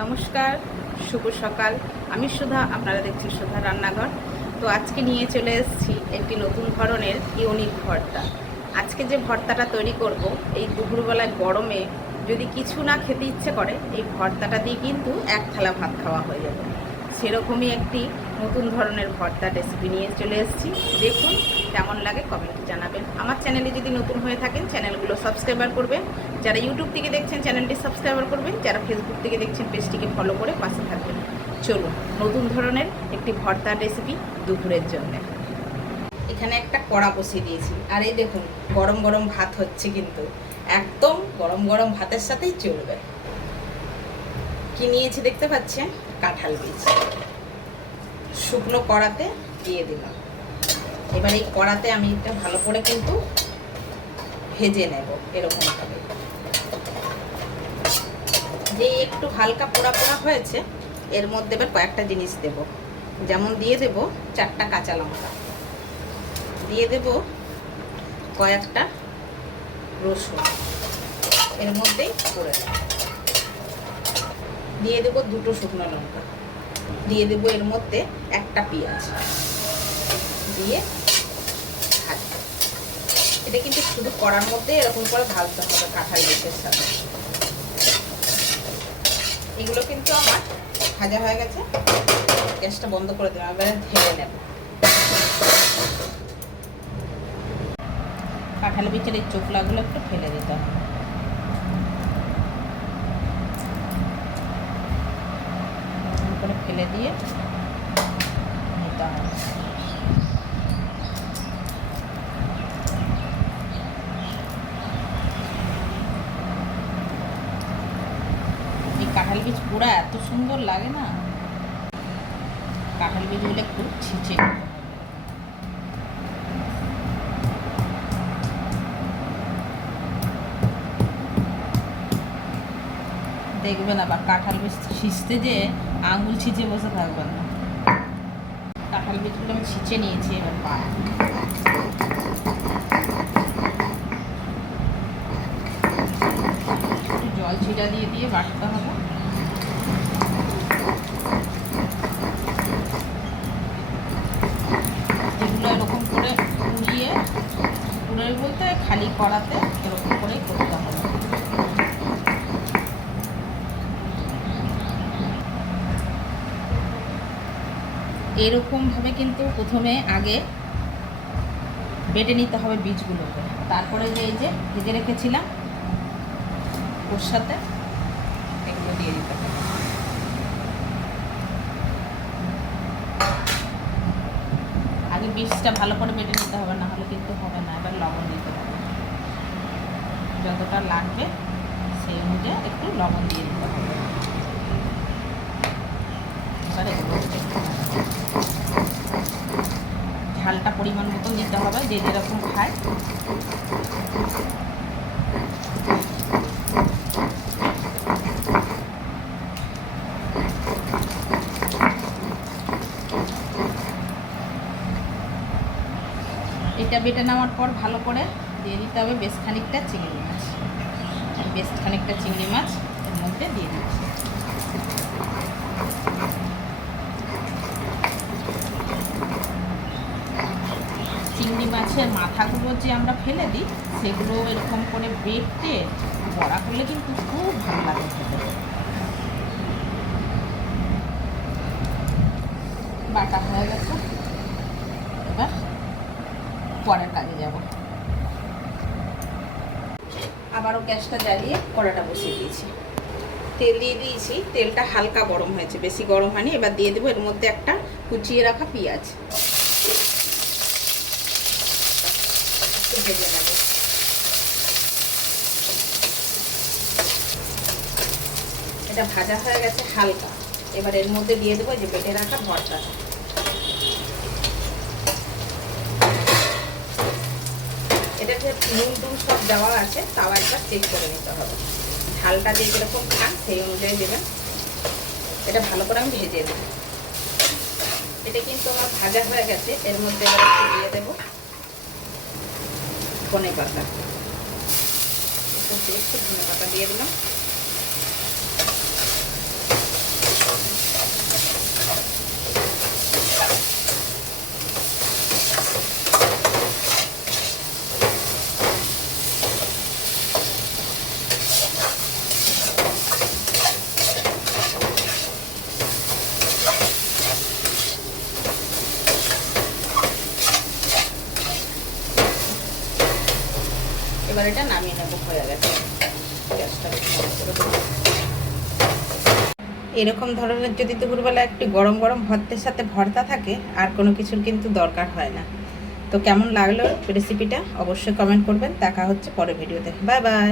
নমস্কার, শুভ সকাল। আমি সুধা, আপনারা দেখছেন সুধা রান্নাঘর। তো আজকে নিয়ে চলে এসেছি একটি নতুন ধরনের ইউনিক ভর্তা। আজকে যে ভর্তাটা তৈরি করব, এই দুপুরবেলায় গরমে যদি কিছু না খেতে ইচ্ছে করে, এই ভর্তাটা দিয়ে কিন্তু এক থালা ভাত খাওয়া হয়ে যাবে। সেরকমই একটি নতুন ধরনের ভর্তার রেসিপি নিয়ে চলে এসেছি। দেখুন কেমন লাগে কমেন্টে জানাবেন। আমার চ্যানেলে যদি নতুন হয়ে থাকেন চ্যানেলগুলো সাবস্ক্রাইবার করবেন। যারা ইউটিউব থেকে দেখছেন চ্যানেলটি সাবস্ক্রাইবার করবেন, যারা ফেসবুক থেকে দেখছেন পেজটিকে ফলো করে পাশে থাকবেন। চলুন, নতুন ধরনের একটি ভর্তার রেসিপি দুপুরের জন্য। এখানে একটা কড়া বসিয়ে দিয়েছি, আর এই দেখুন গরম গরম ভাত হচ্ছে, কিন্তু একদম গরম গরম ভাতের সাথেই চলবে। কি নিয়েছি দেখতে পাচ্ছেন? কাঁঠাল বীজ শুকনো কড়াতে দিয়ে দিলাম। এবার এই কড়াতে আমি এটা ভালো করে কিন্তু ভেজে নেব। এরকমভাবে যে একটু হালকা পোড়া পোড়া হয়েছে, এর মধ্যে এবার কয়েকটা জিনিস দেব। যেমন দিয়ে দেব 4টা কাঁচা লঙ্কা, দিয়ে দেব কয়েকটা রসুন, এর মধ্যেই করে দিয়ে দেব 2টো শুকনো লঙ্কা, দিয়ে দেব এর মধ্যে একটা পেঁয়াজ, দিয়ে ভাজবো। এটা কিন্তু শুধু কড়ার মধ্যে এরকম করে ভাজতে হবে কাঁঠাল বীজের সাথে। এগুলো কিন্তু আমার ভাজা হয়ে গেছে, গ্যাসটা বন্ধ করে দিলাম। এবারে ঢেলে নেব। কাঁঠাল বীজের এই চোখলাগুলো একটু ফেলে দিতে হবে। করে ফেলে দিয়ে নিতে হবে। এই কাঁঠাল বীজ পোড়া এত সুন্দর লাগে না, কাঁঠাল বীজগুলো একটু ছিঁচে দেখবেন। আবার কাঁঠাল বীজ ছিঁচতে যে আঙুল ছিঁচে বসে থাকবেন না। কাঁঠাল বীজগুলো আমি ছিঁচে নিয়েছি। এবার পায় একটু জল ছিটা দিয়ে দিয়ে বাটতে হবে। এগুলো এরকম করে পুড়িয়ে বলতে খালি কড়াতে এরকম করেই করতে হবে। এরকমভাবে কিন্তু প্রথমে আগে বেটে নিতে হবে বীজগুলোকে, তারপরে এই যে ভেজে রেখেছিলাম ওর সাথে এগুলো দিয়ে দিতে হবে। আগে বীজটা ভালো করে বেটে নিতে হবে, না হলে কিন্তু হবে না। এবার লবণ দিতে হবে, যতটা লাগবে সেই অনুযায়ী একটু লবণ দিয়ে দিতে হবে। এবার ঝালটা পরিমাণ মতো দিতে হবে, যে যেরকম খায়। এটা বেটে নেওয়ার পর ভালো করে দিয়ে দিতে হবে বেশ খানিকটা চিংড়ি মাছ। বেশ খানিকটা চিংড়ি মাছ এর মধ্যে দিয়ে দিচ্ছি। চিংড়ি মাছের মাথাগুলো যে আমরা ফেলে দিই, সেগুলো এরকম করে বেটে বড়া করলে কিন্তু খুব ভালো লাগে খেতে। বাটা হয়ে গেছে, এবার পরের কাজে যাব। আবারও গ্যাসটা জ্বালিয়ে কড়াটা বসিয়ে দিয়েছি, তেল দিয়ে দিয়েছি। তেলটা হালকা গরম হয়েছে, বেশি গরম হয়নি। এবার দিয়ে দেবো এর মধ্যে একটা কুচিয়ে রাখা পেঁয়াজ, ভেজে নেব। এটা ভাজা হয়ে গেছে হালকা। এবার এর মধ্যে দিয়ে দেবো যে বেটে রাখা ভর্তাটা। এটাতে নুন টুন সব দেওয়া আছে, তাও একবার চেক করে নিতে হবে। ঝালটা যে যেরকম খান সেই অনুযায়ী দেবেন। এটা ভালো করে আমি ভেজে দেব। এটা কিন্তু আমার ভাজা হয়ে গেছে। এর মধ্যে এবার একটু দিয়ে দেবো ধনে পাতা, একটু ধনে পাতা দিয়ে দিলাম। এবার এটা নামিয়ে নেবো, হয়ে গেছে। গ্যাসটা বন্ধ করে দেবো। এরকম ধরনের যদি দুপুরবেলা একটু গরম গরম ভাতের সাথে ভর্তা থাকে, আর কোনো কিছুর কিন্তু দরকার হয় না। তো কেমন লাগলো রেসিপিটা অবশ্যই কমেন্ট করবেন। দেখা হচ্ছে পরের ভিডিওতে। Bye bye.